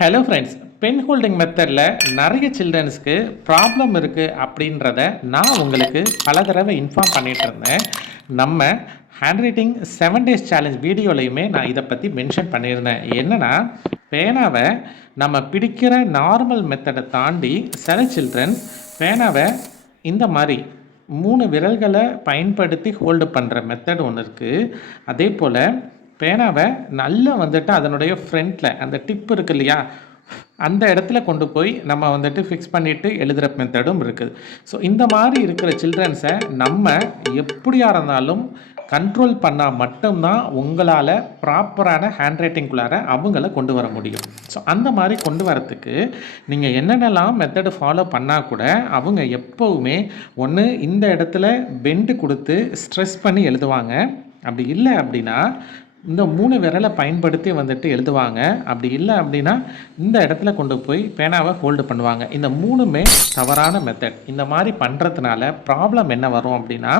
Hello friends, pen holding மெத்தடில் நிறைய சில்ட்ரன்ஸ்க்கு problem இருக்குது அப்படின்றத நான் உங்களுக்கு பல தடவை இன்ஃபார்ம் பண்ணிகிட்டு இருந்தேன். நம்ம ஹேண்ட் ரைட்டிங் 7 டேஸ் சேலஞ்ச் வீடியோலையுமே நான் இதை பற்றி மென்ஷன் பண்ணியிருந்தேன். என்னென்னா, பேனாவை நம்ம பிடிக்கிற நார்மல் மெத்தடை தாண்டி சில சில்ட்ரன் பேனாவை இந்த மாதிரி 3 விரல்களை பயன்படுத்தி ஹோல்டு பண்ணுற மெத்தட் ஒன்று இருக்குது. அதே போல் பேனாவை நல்லா வந்துட்டு அதனுடைய ஃப்ரண்ட்டில் அந்த டிப் இருக்குது இல்லையா, அந்த இடத்துல கொண்டு போய் நம்ம வந்துட்டு ஃபிக்ஸ் பண்ணிவிட்டு எழுதுகிற மெத்தடும் இருக்குது. ஸோ இந்த மாதிரி இருக்கிற சில்ட்ரன்ஸை நம்ம எப்படியா இருந்தாலும் கண்ட்ரோல் பண்ணால் மட்டும்தான் உங்களால் ப்ராப்பரான ஹேண்ட் ரைட்டிங்குள்ளார அவங்கள கொண்டு வர முடியும். ஸோ அந்த மாதிரி கொண்டு வரத்துக்கு நீங்கள் என்னென்னலாம் மெத்தடு ஃபாலோ பண்ணால் கூட அவங்க எப்போவுமே ஒன்று இந்த இடத்துல பெண்டு கொடுத்து ஸ்ட்ரெஸ் பண்ணி எழுதுவாங்க. அப்படி இல்லை அப்படின்னா இந்த 3 விரலை பயன்படுத்தி வந்துட்டு எழுதுவாங்க. அப்படி இல்லை அப்படின்னா இந்த இடத்துல கொண்டு போய் பேனாவை ஹோல்டு பண்ணுவாங்க. இந்த 3மே தவறான மெத்தட். இந்த மாதிரி பண்ணுறதுனால ப்ராப்ளம் என்ன வரும் அப்படின்னா,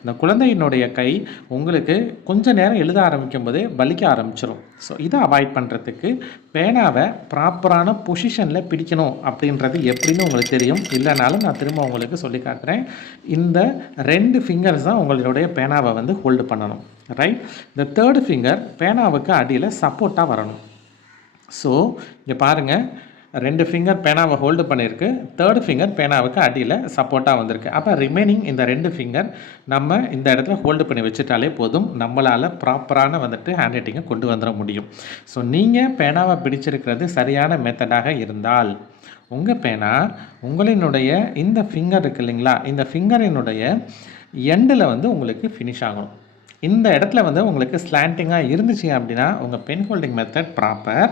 இந்த குழந்தையினுடைய கை உங்களுக்கு கொஞ்ச நேரம் எழுத ஆரம்பிக்கும் போதே வலிக்க ஆரம்பிச்சிடும். ஸோ இதை அவாய்ட் பண்ணுறதுக்கு பேனாவை ப்ராப்பரான பொசிஷனில் பிடிக்கணும் அப்படின்றது எப்படின்னு உங்களுக்கு தெரியும். இல்லைனாலும் நான் திரும்ப உங்களுக்கு சொல்லி காட்டுறேன். இந்த 2 ஃபிங்கர்ஸ் தான் உங்களுடைய பேனாவை வந்து ஹோல்டு பண்ணணும். ரைட். இந்த 3rd ஃபிங்கர் பேனாவுக்கு அடியில் சப்போர்ட்டாக வரணும். ஸோ இங்கே பாருங்கள், 2 ஃபிங்கர் பேனாவை ஹோல்டு பண்ணியிருக்கு, 3rd ஃபிங்கர் பேனாவுக்கு அடியில் சப்போர்ட்டாக வந்திருக்கு. அப்போ ரிமைனிங் இந்த 2 ஃபிங்கர் நம்ம இந்த இடத்துல ஹோல்டு பண்ணி வச்சுட்டாலே போதும், நம்மளால் ப்ராப்பரான வந்துட்டு ஹேண்ட் ரைட்டிங்கை கொண்டு வந்துட முடியும். ஸோ நீங்கள் பேனாவை பிடிச்சிருக்கிறது சரியான மெத்தடாக இருந்தால் உங்கள் பேனா உங்களினுடைய இந்த ஃபிங்கர் இருக்குது இல்லைங்களா, இந்த ஃபிங்கரினுடைய எண்டில் வந்து உங்களுக்கு ஃபினிஷ் ஆகணும். இந்த இடத்துல வந்து உங்களுக்கு ஸ்லாண்டிங்காக இருந்துச்சு அப்படின்னா உங்கள் pen holding method proper.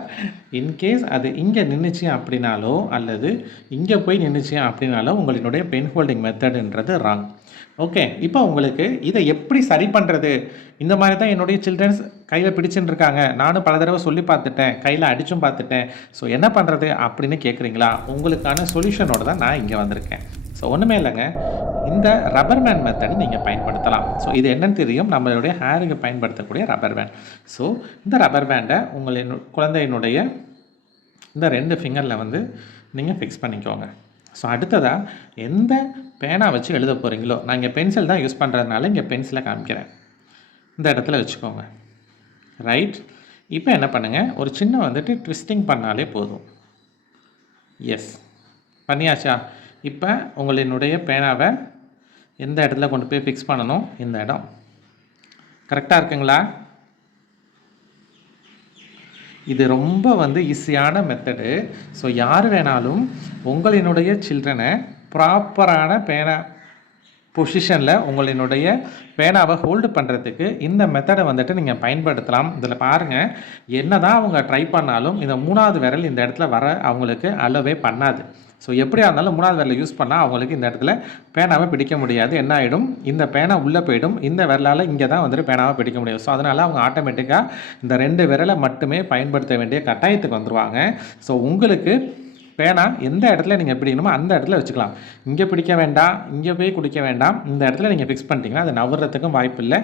In case அது இங்கே நின்றுச்சு அப்படின்னாலோ அல்லது இங்கே போய் நின்றுச்சு அப்படின்னாலோ உங்களினுடைய பென் ஹோல்டிங் மெத்தடுன்றது ராங். ஓகே, இப்போ உங்களுக்கு இதை எப்படி சரி பண்ணுறது? இந்த மாதிரி தான் என்னுடைய சில்ட்ரன்ஸ் கையில் பிடிச்சுன்னு இருக்காங்க, நானும் பல தடவை சொல்லி பார்த்துட்டேன், கையில் அடித்தும் பார்த்துட்டேன், ஸோ என்ன பண்ணுறது அப்படின்னு கேட்குறீங்களா? உங்களுக்கான சொல்யூஷனோடு தான் நான் இங்கே வந்திருக்கேன். ஸோ ஒன்றுமே இல்லைங்க, இந்த ரப்பர் பேண்ட் மெத்தடை நீங்கள் பயன்படுத்தலாம். ஸோ இது என்னன்னு தெரியும், நம்மளுடைய ஹேருக்கு பயன்படுத்தக்கூடிய ரப்பர் பேண்ட். ஸோ இந்த ரப்பர் பேண்டை குழந்தையினுடைய இந்த 2 ஃபிங்கரில் வந்து நீங்கள் ஃபிக்ஸ் பண்ணிக்கோங்க. ஸோ அடுத்ததாக எந்த பேனா வச்சு எழுத போகிறீங்களோ, நான் இங்கே பென்சில் தான் யூஸ் பண்ணுறதுனால இங்கே பென்சிலை காமிக்கிறேன், இந்த இடத்துல வச்சுக்கோங்க. ரைட். இப்போ என்ன பண்ணுங்கள், ஒரு சின்ன வந்துட்டு ட்விஸ்டிங் பண்ணாலே போதும். எஸ், பண்ணியாச்சா? இப்போ உங்களினுடைய பேனாவை எந்த இடத்துல கொண்டு போய் ஃபிக்ஸ் பண்ணணும், இந்த இடம் கரெக்டாக இருக்குங்களா? இது ரொம்ப வந்து ஈஸியான மெத்தடு. ஸோ யார் வேணாலும் உங்களினுடைய சில்ட்ரனை ப்ராப்பரான பேனா பொசிஷனில் உங்களினுடைய பேனாவை ஹோல்டு பண்ணுறதுக்கு இந்த மெத்தடை வந்துட்டு நீங்கள் பயன்படுத்தலாம். இதில் பாருங்கள், என்ன தான் அவங்க ட்ரை பண்ணாலும் இந்த 3வது விரல் இந்த இடத்துல வர அவங்களுக்கு அலோவே பண்ணாது. ஸோ எப்படியா இருந்தாலும் 3வது விரலை யூஸ் பண்ணால் அவங்களுக்கு இந்த இடத்துல பேனாவை பிடிக்க முடியாது. என்ன ஆகிடும், இந்த பேனா உள்ளே போயிடும், இந்த விரலால் இங்கே தான் வந்துட்டு பேனாவை பிடிக்க முடியும். ஸோ அதனால் அவங்க ஆட்டோமேட்டிக்காக இந்த 2 விரலை மட்டுமே பயன்படுத்த வேண்டிய கட்டாயத்துக்கு வந்துடுவாங்க. ஸோ உங்களுக்கு பேனா எந்த இடத்துல நீங்கள் பிடிக்கணுமோ அந்த இடத்துல வச்சுக்கலாம். இங்கே பிடிக்க வேண்டாம், இங்கே போய் குடிக்க வேண்டாம், இந்த இடத்துல நீங்கள் ஃபிக்ஸ் பண்ணிட்டீங்கன்னா அது நவர்றதுக்கும் வாய்ப்பு இல்லை.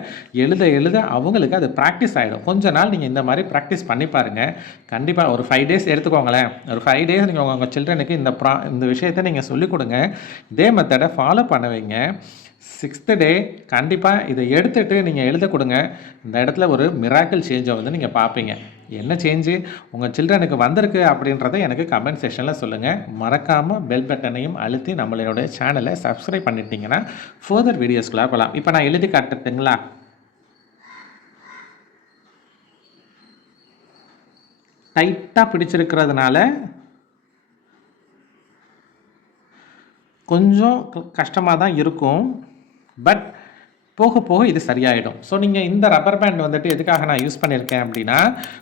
எழுத அவங்களுக்கு அது ப்ராக்டிஸ் ஆகிடும். கொஞ்ச நாள் நீங்கள் இந்த மாதிரி ப்ராக்டிஸ் பண்ணி பாருங்கள். கண்டிப்பாக ஒரு 5 டேஸ் எடுத்துக்கோங்களேன். ஒரு 5 டேஸ் நீங்கள் உங்கள் சில்ட்ரனுக்கு இந்த விஷயத்தை நீங்கள் சொல்லிக் கொடுங்க. இதே மெத்தடை ஃபாலோ பண்ண வைங்க. 6th டே கண்டிப்பாக இதை எடுத்துகிட்டு நீங்கள் எழுத கொடுங்க. இந்த இடத்துல ஒரு மிராக்கிள் சேஞ்சை வந்து நீங்கள் பார்ப்பீங்க. என்ன சேஞ்சு உங்கள் சில்ட்ரனுக்கு வந்திருக்கு அப்படின்றத எனக்கு கமெண்ட் செக்ஷனில் சொல்லுங்கள். மறக்காமல் பெல் பட்டனையும் அழுத்தி நம்மளுடைய சேனலை சப்ஸ்கிரைப் பண்ணிட்டீங்கன்னா ஃபர்தர் வீடியோஸ்குள்ளே போகலாம். இப்போ நான் எழுதி காட்டுட்டுங்களா? டைட்டாக பிடிச்சிருக்கிறதுனால கொஞ்சம் கஷ்டமாக தான் இருக்கும், பட் போக போக இது சரியாயிடும். ஸோ நீங்கள் இந்த ரப்பர் பேண்ட் வந்துட்டு எதுக்காக நான் யூஸ் பண்ணியிருக்கேன் அப்படின்னா,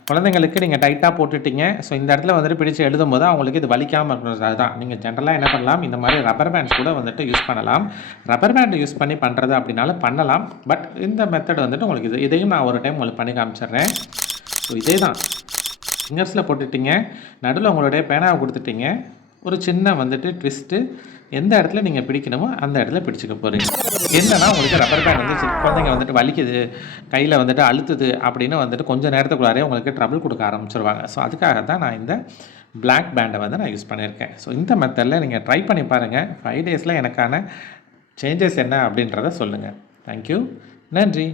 குழந்தைங்களுக்கு நீங்கள் டைட்டாக போட்டுட்டீங்க, ஸோ இந்த இடத்துல வந்துட்டு பிடிச்சி எழுதும் போது அவங்களுக்கு இது வலிக்காமல் இருக்கிறது. அதுதான் நீங்கள் ஜென்ரலாக என்ன பண்ணலாம், இந்த மாதிரி ரப்பர் பேண்ட்ஸ் கூட வந்துட்டு யூஸ் பண்ணலாம். ரப்பர் பேண்ட் யூஸ் பண்ணி பண்ணுறது அப்படின்னாலும் பண்ணலாம், பட் இந்த மெத்தட் வந்துட்டு உங்களுக்கு இதையும் நான் ஒரு டைம் உங்களுக்கு பண்ணி காமிச்சிடுறேன். ஸோ இதே தான், ஃபிங்கர்ஸில் போட்டுட்டீங்க, நடுவில் உங்களுடைய பேனாவை கொடுத்துட்டீங்க, ஒரு சின்ன வந்துட்டு ட்விஸ்ட்டு, எந்த இடத்துல நீங்கள் பிடிக்கணுமோ அந்த இடத்துல பிடிச்சிக்க போகிறீங்க. என்னன்னா உங்களுக்கு ரப்பர் பேண்ட் வந்து குழந்தைங்க வந்துட்டு வலிக்குது, கையில் வந்துட்டு அழுத்துது அப்படின்னு வந்துட்டு கொஞ்சம் நேரத்துக்குள்ளாரே உங்களுக்கு ட்ரபிள் கொடுக்க ஆரம்பிச்சிருவாங்க. ஸோ அதுக்காக தான் நான் இந்த Black பேண்டை வந்து நான் யூஸ் பண்ணியிருக்கேன். ஸோ இந்த மெத்தடில் நீங்கள் ட்ரை பண்ணி பாருங்கள். 5 டேஸில் எனக்கான சேஞ்சஸ் என்ன அப்படின்றத சொல்லுங்கள். தேங்க்யூ. நன்றி.